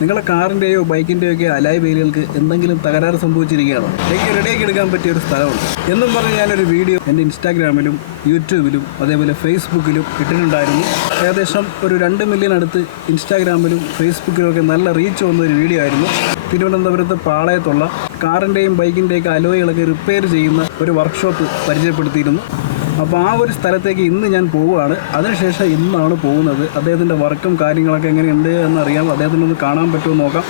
നിങ്ങളെ കാറിന്റെയോ ബൈക്കിന്റെയോ അലായ് വെയിലുകൾക്ക് എന്തെങ്കിലും തകരാറ് സംഭവിച്ചിരിക്കുകയാണോ? എനിക്ക് റെഡിയാക്കി എടുക്കാൻ പറ്റിയ ഒരു സ്ഥലമുണ്ട്. എന്നും പറഞ്ഞ് ഞാനൊരു വീഡിയോ എന്റെ ഇൻസ്റ്റാഗ്രാമിലും യൂട്യൂബിലും അതേപോലെ ഫേസ്ബുക്കിലും ഇട്ടിട്ടുണ്ടായിരുന്നു. ഏകദേശം ഒരു രണ്ട് മില്യൺ അടുത്ത് ഇൻസ്റ്റാഗ്രാമിലും ഫേസ്ബുക്കിലും ഒക്കെ നല്ല റീച്ച് വന്ന ഒരു വീഡിയോ ആയിരുന്നു. തിരുവനന്തപുരത്ത് പാളയത്തുള്ള കാറിന്റെയും ബൈക്കിന്റെയൊക്കെ അലോയികളൊക്കെ റിപ്പയർ ചെയ്യുന്ന ഒരു വർക്ക്ഷോപ്പ് പരിചയപ്പെടുത്തിയിരുന്നു. അപ്പോൾ ആ ഒരു സ്ഥലത്തേക്ക് ഇന്ന് ഞാൻ പോവുകയാണ്. അതിനുശേഷം ഇന്നാണ് പോകുന്നത്. അദ്ദേഹത്തിന്റെ വർക്കും കാര്യങ്ങളൊക്കെ എങ്ങനെയുണ്ട് എന്നറിയാം അദ്ദേഹത്തിനൊന്ന് ഒന്ന് കാണാൻ പറ്റുമോ നോക്കാം.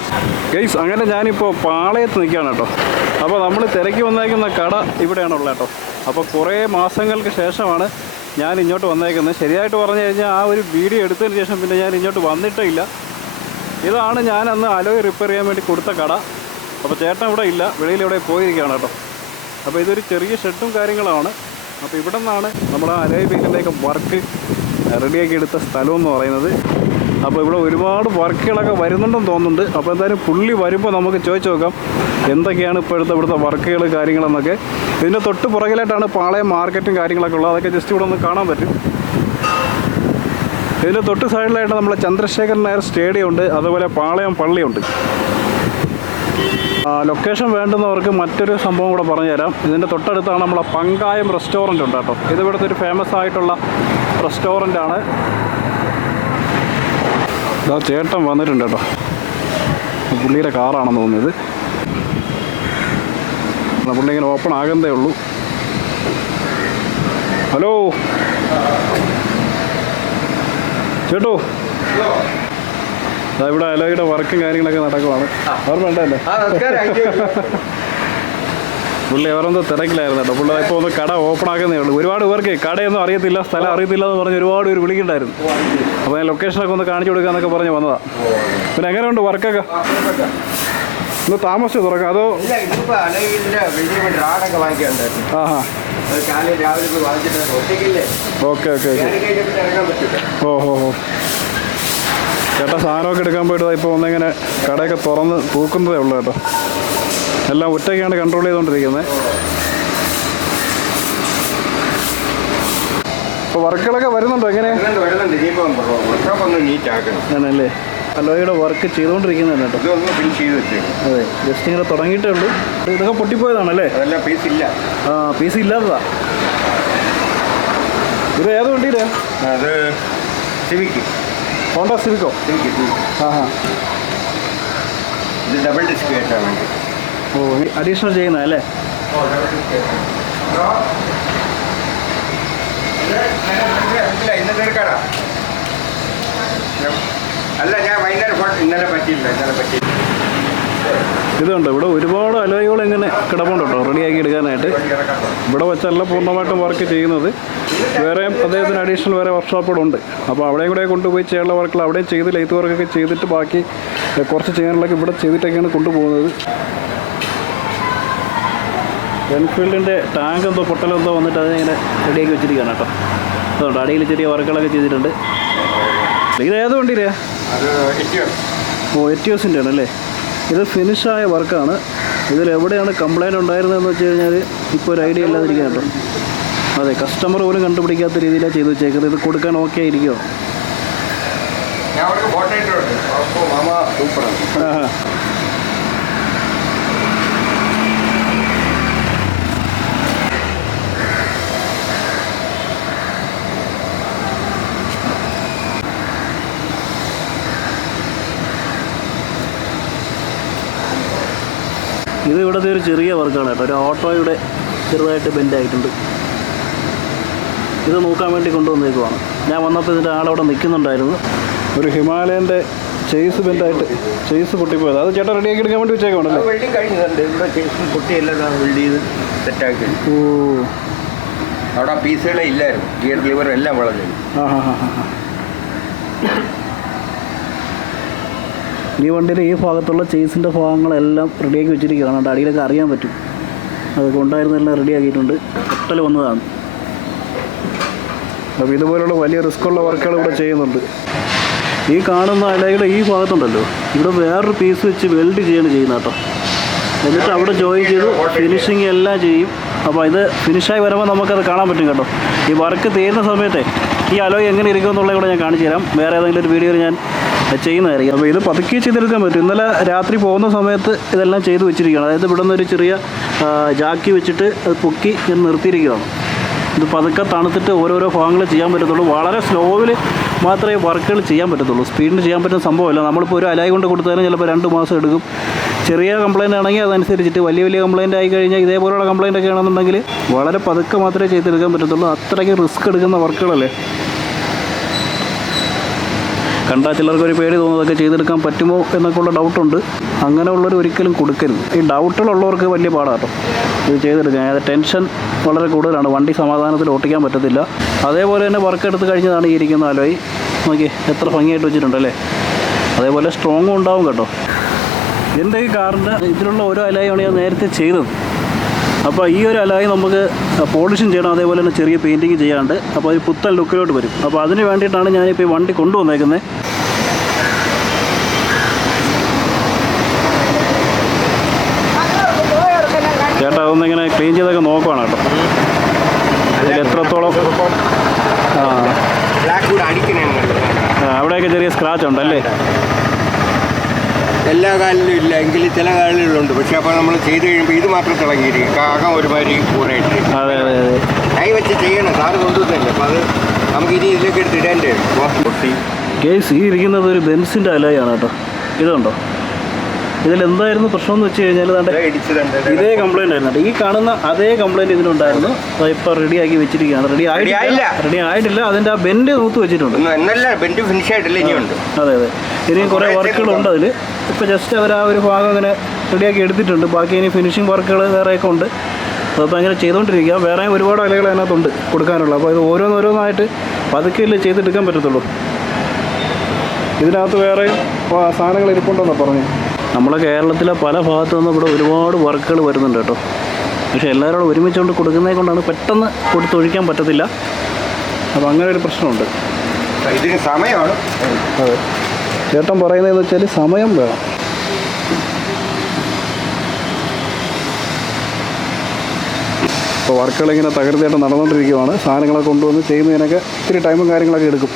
ഗൈസ് അങ്ങനെ ഞാനിപ്പോൾ പാളയത്ത് നിൽക്കുകയാണ് കേട്ടോ. അപ്പോൾ നമ്മൾ തിരക്കി വന്നേക്കുന്ന കട ഇവിടെയാണുള്ളത് കേട്ടോ. അപ്പോൾ കുറേ മാസങ്ങൾക്ക് ശേഷമാണ് ഞാൻ ഇങ്ങോട്ട് വന്നേക്കുന്നത്. ശരിയായിട്ട് പറഞ്ഞു കഴിഞ്ഞാൽ ആ ഒരു വീഡിയോ എടുത്തതിന് ശേഷം പിന്നെ ഞാൻ ഇങ്ങോട്ട് വന്നിട്ടില്ല ഇതാണ് ഞാൻ അന്ന് അലോയ് റിപ്പയർ ചെയ്യാൻ വേണ്ടി കൊടുത്ത കട. അപ്പോൾ ചേട്ടൻ ഇവിടെ ഇല്ല. വെളിയിൽ ഇവിടെ പോയിരിക്കുകയാണ് കേട്ടോ. അപ്പോൾ ഇതൊരു ചെറിയ ഷെഡും കാര്യങ്ങളാണ് അപ്പോൾ ഇവിടെ നിന്നാണ് നമ്മുടെ അലോയ് വീലിന്റെയൊക്കെ വർക്ക് റെഡിയാക്കി എടുത്ത സ്ഥലം എന്ന് പറയുന്നത്. അപ്പോൾ ഇവിടെ ഒരുപാട് വർക്കുകളൊക്കെ വരുന്നുണ്ടെന്ന് തോന്നുന്നുണ്ട്. അപ്പോൾ എന്തായാലും പുള്ളി വരുമ്പോൾ നമുക്ക് ചോദിച്ചു നോക്കാം. എന്തൊക്കെയാണ് ഇപ്പോഴത്തെ ഇവിടുത്തെ വർക്കുകൾ കാര്യങ്ങളെന്നൊക്കെ. ഇതിന്റെ തൊട്ട് പുറകിലായിട്ടാണ് പാളയം മാർക്കറ്റും കാര്യങ്ങളൊക്കെ ഉള്ളത്. അതൊക്കെ ജസ്റ്റ് ഇവിടെ ഒന്ന് കാണാൻ പറ്റും. ഇതിന്റെ തൊട്ട് സൈഡിലായിട്ട് നമ്മളെ ചന്ദ്രശേഖരൻ നായർ സ്റ്റേഡിയം ഉണ്ട്. അതുപോലെ പാളയം പള്ളിയുണ്ട്. ലൊക്കേഷൻ വേണ്ടുന്നവർക്ക് മറ്റൊരു സംഭവം കൂടെ പറഞ്ഞുതരാം. ഇതിന്റെ തൊട്ടടുത്താണ് നമ്മളെ പങ്കായം റെസ്റ്റോറന്റ് ഉണ്ട് കേട്ടോ ഇത് ഇവിടുത്തെ ഒരു ഫേമസ് ആയിട്ടുള്ള റെസ്റ്റോറന്റ് ആണ്. ഇതാ ചേട്ടൻ വന്നിട്ടുണ്ട് കേട്ടോ. പുള്ളിയുടെ കാറാണെന്ന് തോന്നിയത് പുള്ളി ഇങ്ങനെ ഓപ്പൺ ആകുന്നതേ ഉള്ളൂ. ഹലോ ചേട്ടോ? ഇവിടെ അലോയുടെ വർക്കും കാര്യങ്ങളൊക്കെ നടക്കുവാണ്. ഓർമ്മയുണ്ടല്ലേ? പുള്ളി അവരൊന്നും തിരക്കിലായിരുന്നു കേട്ടോ പുള്ളി ഇപ്പോൾ ഒന്ന് കട ഓപ്പൺ ആക്കുന്നേ ഉള്ളൂ. ഒരുപാട് പേർക്ക് കടയൊന്നും അറിയത്തില്ല സ്ഥലം അറിയത്തില്ല എന്ന് പറഞ്ഞ് ഒരുപാട് പേര് വിളിക്കണ്ടായിരുന്നു. അപ്പോൾ ഞാൻ ലൊക്കേഷനൊക്കെ ഒന്ന് കാണിച്ചു കൊടുക്കാന്നൊക്കെ പറഞ്ഞ് വന്നതാ. പിന്നെ എങ്ങനെയുണ്ട് വർക്കൊക്കെ ഇന്ന് താമസിച്ച് തുറക്കാം. അതോ ആ ഹാ ഓക്കെ ഓക്കെ ഓക്കെ. ഓ ഹോ ഹോ ചേട്ടാ സാധനമൊക്കെ എടുക്കാൻ പോയിട്ട് ഇപ്പോൾ ഒന്നിങ്ങനെ കടയൊക്കെ തുറന്ന് തൂക്കുന്നതേ ഉള്ളൂ കേട്ടോ. എല്ലാം ഒറ്റയ്ക്കാണ് കൺട്രോൾ ചെയ്തുകൊണ്ടിരിക്കുന്നത് ഇപ്പോൾ വർക്കുകളൊക്കെ വരുന്നുണ്ടോ? എങ്ങനെ ആണല്ലേ? അലോയുടെ വർക്ക് ചെയ്തുകൊണ്ടിരിക്കുന്നതാണ് കേട്ടോ. അതെ ജസ്റ്റ് ഇങ്ങനെ തുടങ്ങിയിട്ടേ ഉള്ളൂ. ഇതൊക്കെ പൊട്ടിപ്പോയതാണല്ലേ? പീസ് ഇല്ല. ആ പീസ് ഇല്ലാത്തതാ. ഇത് ഏത് വണ്ടിയിലാണ് അത് സിവിക്ക് ഹോണ്ട ആ ഹാ ഇത് ഡബിൾ ഡിസ്ക് വേണ്ടി ഓ അഡീഷണൽ ചെയ്യുന്നതല്ലേ അല്ലേ? അല്ല ഞാൻ വൈകുന്നേരം ഇന്നലെ പറ്റിയില്ല ഇന്നലെ പറ്റിയില്ല. ഇതുണ്ട്. ഇവിടെ ഒരുപാട് അലോയികൾ ഇങ്ങനെ കിടപ്പുണ്ട് കേട്ടോ. റെഡിയാക്കി എടുക്കാനായിട്ട്. ഇവിടെ വെച്ചല്ല പൂർണമായിട്ടും വർക്ക് ചെയ്യുന്നത്. വേറെ അദ്ദേഹത്തിന് അഡീഷണൽ വേറെ വർക്ക്ഷോപ്പുകളുണ്ട് അപ്പോൾ അവിടെയും കൂടെ കൊണ്ടുപോയി ചെയ്യാനുള്ള വർക്കുകൾ അവിടെ ചെയ്ത് ലൈത്ത് വർക്കൊക്കെ ചെയ്തിട്ട് ബാക്കി കുറച്ച് ചെയ്യാനുള്ളതൊക്കെ ഇവിടെ ചെയ്തിട്ടൊക്കെയാണ് കൊണ്ടുപോകുന്നത്. എൻഫീൽഡിന്റെ ടാങ്ക് എന്തോ പൊട്ടലെന്തോ വന്നിട്ട് അതിങ്ങനെ റെഡിയാക്കി വെച്ചിരിക്കുകയാണ് കേട്ടോ. അതുകൊണ്ട് അടിയിൽ ചെറിയ വർക്കുകളൊക്കെ ചെയ്തിട്ടുണ്ട്. ഇത് ഏത് വണ്ടിയിലെയാ ഓ എറ്റിയോസിന്റെ ആണല്ലേ ഇത് ഫിനിഷായ വർക്കാണ്. ഇതിൽ എവിടെയാണ് കംപ്ലൈന്റ് ഉണ്ടായിരുന്നതെന്ന് വെച്ച് കഴിഞ്ഞാൽ ഇപ്പോൾ ഒരു ഐഡിയ ഇല്ലാതിരിക്കുക കേട്ടോ. അതെ കസ്റ്റമർ പോലും കണ്ടുപിടിക്കാത്ത രീതിയിലാണ് ചെയ്തു വെച്ചേക്കുന്നത്. ഇത് കൊടുക്കാൻ ഓക്കെ ആയിരിക്കുമോ ഞാൻ അവർക്ക് ഫോട്ടോ ഇട്ടിട്ടുണ്ട് അപ്പോൾ മാമ സൂപ്പറാണ്. ഇത് ഇവിടുത്തെ ഒരു ചെറിയ വർക്കാണ് കേട്ടോ. ഒരു ഓട്ടോയുടെ ചെറുതായിട്ട് ബെൻഡ് ആയിട്ടുണ്ട്. ഇത് നോക്കാൻ വേണ്ടി കൊണ്ടുവന്നേക്കുവാണ്. ഞാൻ വന്നപ്പോൾ ഇതിന്റെ ആളവിടെ നിൽക്കുന്നുണ്ടായിരുന്നു. ഒരു ഹിമാലയന്റെ ചെയ്സ് ബെൻഡായിട്ട് ചെയ്സ് പൊട്ടിപ്പോയത്. അത് ചേട്ടൻ റെഡിയാക്കി എടുക്കാൻ വേണ്ടി വെച്ചേക്കാണല്ലേ വെൽഡിങ് കഴിഞ്ഞിട്ടുണ്ട് ഇവിടെ ചേച്ചി പൊട്ടിയെല്ലാം വെൽഡ് ചെയ്ത് സെറ്റാക്കി ഓ. അവിടെ പീസുകളെ ഇല്ലായിരുന്നു. ഗിയർ ലിവർ എല്ലാം വളഞ്ഞു. ആ ഹാ ഹാ ഹാ. ഈ വണ്ടിയുടെ ഈ ഭാഗത്തുള്ള ചേസിന്റെ ഭാഗങ്ങളെല്ലാം റെഡിയാക്കി വെച്ചിരിക്കുകയാണ്. അതുകൊണ്ട് അടിയിലൊക്കെ അറിയാൻ പറ്റും. അതൊക്കെ ഉണ്ടായിരുന്നെല്ലാം റെഡിയാക്കിയിട്ടുണ്ട് ഒട്ടൽ വന്നതാണ്. അപ്പോൾ ഇതുപോലുള്ള വലിയ റിസ്ക്കുള്ള വർക്കുകൾ ഇവിടെ ചെയ്യുന്നുണ്ട്. ഈ കാണുന്ന അലയുടെ ഈ ഭാഗത്തുണ്ടല്ലോ. ഇവിടെ വേറൊരു പീസ് വെച്ച് വെൽഡ് ചെയ്യാണ് ചെയ്യുന്നത് കേട്ടോ. എന്നിട്ട് അവിടെ ജോയിൻ ചെയ്ത് ഫിനിഷിങ് എല്ലാം ചെയ്യും. അപ്പോൾ ഇത് ഫിനിഷായി വരുമ്പോൾ നമുക്കത് കാണാൻ പറ്റും കേട്ടോ. ഈ വർക്ക് തീരുന്ന സമയത്തെ ഈ അലോയ് എങ്ങനെ ഇരിക്കും എന്നുള്ളത് കൂടെ ഞാൻ കാണിച്ചു തരാം. വേറെ ഏതെങ്കിലും ഒരു വീഡിയോയിൽ ഞാൻ അത് ചെയ്യുന്നതായിരിക്കും അപ്പോൾ ഇത് പതുക്കെ ചെയ്തെടുക്കാൻ പറ്റും. ഇന്നലെ രാത്രി പോകുന്ന സമയത്ത് ഇതെല്ലാം ചെയ്ത് വെച്ചിരിക്കുകയാണ്. അതായത് ഇവിടെ നിന്നൊരു ചെറിയ ജാക്കി വെച്ചിട്ട് അത് പൊക്കി ഞാൻ നിർത്തിയിരിക്കുകയാണ്. ഇത് പതുക്കെ തണുത്തിട്ട് ഓരോരോ ഭാഗങ്ങൾ ചെയ്യാൻ പറ്റത്തുള്ളൂ. വളരെ സ്ലോവിൽ മാത്രമേ വർക്കുകൾ ചെയ്യാൻ പറ്റത്തുള്ളൂ. സ്പീഡിന് ചെയ്യാൻ പറ്റുന്ന സംഭവമല്ല. നമ്മളിപ്പോൾ ഒരു അലായി കൊണ്ട് കൊടുത്താലും ചിലപ്പോൾ രണ്ട് മാസം എടുക്കും. ചെറിയ കംപ്ലയിന്റ് ആണെങ്കിൽ അതനുസരിച്ചിട്ട് വലിയ വലിയ കംപ്ലയിന്റ് ആയി കഴിഞ്ഞാൽ ഇതേപോലെയുള്ള കംപ്ലയിന്റ് ഒക്കെ ആണെന്നുണ്ടെങ്കിൽ വളരെ പതുക്കെ മാത്രമേ ചെയ്തെടുക്കാൻ പറ്റത്തുള്ളൂ. അത്രയ്ക്ക് റിസ്ക് എടുക്കുന്ന വർക്കുകളല്ലേ കണ്ടാൽ ചിലർക്ക് ഒരു പേടി തോന്നുന്നതൊക്കെ ചെയ്തെടുക്കാൻ പറ്റുമോ എന്നൊക്കെ ഉള്ള ഡൗട്ടുണ്ട് അങ്ങനെയുള്ളവർ ഒരിക്കലും കൊടുക്കരുത്. ഈ ഡൗട്ടുകളുള്ളവർക്ക് വലിയ പാടാട്ടോ. ഇത് ചെയ്തെടുക്കാൻ. അതായത് ടെൻഷൻ വളരെ കൂടുതലാണ്. വണ്ടി സമാധാനത്തിൽ ഓട്ടിക്കാൻ പറ്റത്തില്ല. അതേപോലെ തന്നെ വർക്ക് എടുത്ത് കഴിഞ്ഞതാണ് ഈ ഇരിക്കുന്ന ആലോയി നോക്കി എത്ര ഭംഗിയായിട്ട് വെച്ചിട്ടുണ്ടല്ലേ അതേപോലെ സ്ട്രോങ്ങും ഉണ്ടാവും കേട്ടോ. എന്റെ ഈ കാറിന്റെ ഇതിലുള്ള ഓരോ അലായാണ് ഞാൻ നേരത്തെ ചെയ്തത്. അപ്പോൾ ഈ ഒരു അലായി നമുക്ക് പോളിഷും ചെയ്യണം. അതേപോലെ തന്നെ ചെറിയ പെയിന്റിങ് ചെയ്യാണ്ട് അപ്പോൾ ഒരു പുത്തൻ ലുക്കിലോട്ട് വരും. അപ്പോൾ അതിന് വേണ്ടിയിട്ടാണ് ഞാനിപ്പോൾ ഈ വണ്ടി കൊണ്ടുവന്നേക്കുന്നത് ചേട്ടാ അതൊന്ന് ഇങ്ങനെ ക്ലീൻ ചെയ്തൊക്കെ നോക്കുവാണ് കേട്ടോ. അതിൽ എത്രത്തോളം? ആ, അവിടെയൊക്കെ ചെറിയ സ്ക്രാച്ച് ഉണ്ടല്ലേ? എല്ലാ കാലിലും ഇല്ല. എങ്കിൽ ചില കാലിലുണ്ട്. പക്ഷെ അപ്പോൾ നമ്മൾ ചെയ്ത് കഴിയുമ്പോൾ ഇത് മാത്രം തിളങ്ങിയിരിക്കും. കാകം ഒരുമാതിരി കൂടായിട്ട് അതെ അതെ അതെ. കൈ വെച്ച് ചെയ്യണം. സാറ് കൊണ്ടുവന്നല്ലേ അപ്പോൾ അത് നമുക്ക് ഇനി ഇതിലേക്ക് എടുത്ത് ഇടേണ്ടേ കേസ് ഈ ഇരിക്കുന്നത് ഒരു ബെൻസിന്റെ അലായാണ് കേട്ടോ. ഇതുണ്ടോ ഇതിൽ എന്തായിരുന്നു പ്രശ്നം എന്ന് വെച്ച് കഴിഞ്ഞാൽ ഇതേ കംപ്ലൈന്റ് ആയിരുന്നു. ഈ കാണുന്ന അതേ കംപ്ലൈന്റ് ഇതിനുണ്ടായിരുന്നു ഇപ്പൊ റെഡി ആക്കി വെച്ചിരിക്കുകയാണ്. റെഡി. ആയിട്ടില്ല. റെഡി ആയിട്ടില്ല. അതിന്റെ ആ ബെൻഡ് നൂത്ത് വെച്ചിട്ടുണ്ട്. ബെൻഡ് ഫിനിഷ് ആയിട്ടില്ല ഇനിയുണ്ട്. അതെ അതെ. ഇനിയും കുറെ വർക്കുകളുണ്ട് അതിൽ ഇപ്പൊ ജസ്റ്റ് അവർ ആ ഒരു ഭാഗം അങ്ങനെ റെഡിയാക്കി എടുത്തിട്ടുണ്ട്. ബാക്കി ഇനി ഫിനിഷിംഗ് വർക്കുകൾ വേറെയൊക്കെ ഉണ്ട്. അതിപ്പോൾ അങ്ങനെ ചെയ്തുകൊണ്ടിരിക്കുക വേറെ ഒരുപാട് അലകൾ അതിനകത്തുണ്ട് കൊടുക്കാനുള്ള. അപ്പോൾ ഇത് ഓരോന്നോരോന്നായിട്ട് പതുക്കെയല്ലേ ചെയ്തെടുക്കാൻ പറ്റത്തുള്ളൂ. ഇതിനകത്ത് വേറെ സാധനങ്ങൾ ഇരിപ്പുണ്ടെന്നാണ് പറഞ്ഞു. നമ്മളെ കേരളത്തിലെ പല ഭാഗത്തു നിന്നും ഇവിടെ ഒരുപാട് വർക്കുകൾ വരുന്നുണ്ട് കേട്ടോ. പക്ഷേ എല്ലാവരും കൂടെ ഒരുമിച്ചുകൊണ്ട് കൊടുക്കുന്നത് കൊണ്ടാണ് പെട്ടെന്ന് കൊടുത്തൊഴിക്കാൻ പറ്റത്തില്ല. അപ്പോൾ അങ്ങനെ ഒരു പ്രശ്നമുണ്ട്. ഇതിന് സമയമാണ്. അതെ. ചേട്ടൻ പറയുന്നതെന്ന് വെച്ചാൽ സമയം വേണം. ഇപ്പോൾ വർക്കുകൾ ഇങ്ങനെ തകൃതിയായിട്ട് നടന്നുകൊണ്ടിരിക്കുവാണ്. സാധനങ്ങളൊക്കെ കൊണ്ടുവന്ന് ചെയ്യുന്നതിനൊക്കെ ഇത്തിരി ടൈമും കാര്യങ്ങളൊക്കെ എടുക്കും.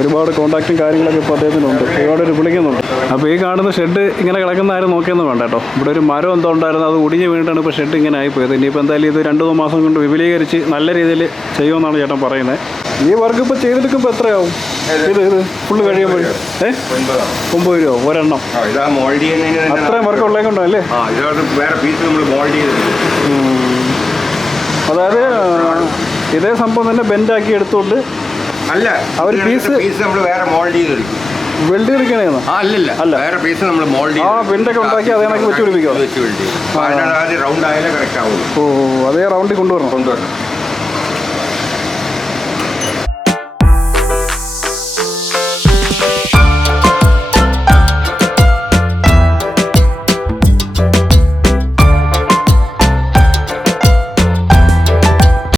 ഒരുപാട് കോൺടാക്റ്റും കാര്യങ്ങളൊക്കെ ഇപ്പോൾ അദ്ദേഹത്തിനുണ്ട്. ഒരുപാട് ഒരു വിളിക്കുന്നുണ്ട്. അപ്പോൾ ഈ കാണുന്ന ഷെഡ് ഇങ്ങനെ കിടക്കുന്ന ആരും നോക്കിയൊന്നും വേണ്ട കേട്ടോ. ഇവിടെ ഒരു മരം എന്തോ ഉണ്ടായിരുന്നു. അത് ഒടിഞ്ഞ് വീണിട്ടാണ് ഇപ്പോൾ ഷെഡ് ഇങ്ങനെ ആയിപ്പോയത്. ഇനിയിപ്പോൾ എന്തായാലും ഇത് രണ്ട് മൂന്ന് മാസം കൊണ്ട് വിപുലീകരിച്ച് നല്ല രീതിയിൽ ചെയ്യുമെന്നാണ് ചേട്ടൻ പറയുന്നത്. ഈ വർക്ക് ഇപ്പോൾ ചെയ്തെടുക്കുമ്പോൾ എത്രയാവും? ഇത് ഇത് ഫുള്ള് കഴിയുമ്പോൾ. ഏ? ഒമ്പത് രൂപ ഒരെണ്ണം? അത്രയും വർക്ക് ഉള്ളേക്കൊണ്ടല്ലേ അല്ലേ? അതായത് ഇതേ സംഭവം തന്നെ ബെൻഡാക്കി എടുത്തുകൊണ്ട് അല്ല അവർ പീസ് പീസ് നമ്മൾ വേറെ മോൾഡ് ചെയ്തെടുക്കും വെൽഡ് എടുക്കണേന്ന് ആ അല്ലല്ല അല്ല. വേറെ പീസ് നമ്മൾ മോൾഡ് ആ, ബെൻഡൊക്കെ ഉണ്ടാക്കി അത് കണക്ക് വെച്ച് പിടിപ്പിക്കുമോ? വെച്ച് പിടിപ്പിക്കും. റൗണ്ട് ആയാലേ കറക്റ്റ് ആവുള്ളൂ. ഓ അതേ റൗണ്ടിൽ കൊണ്ടുവരണം. കൊണ്ടുവരണം.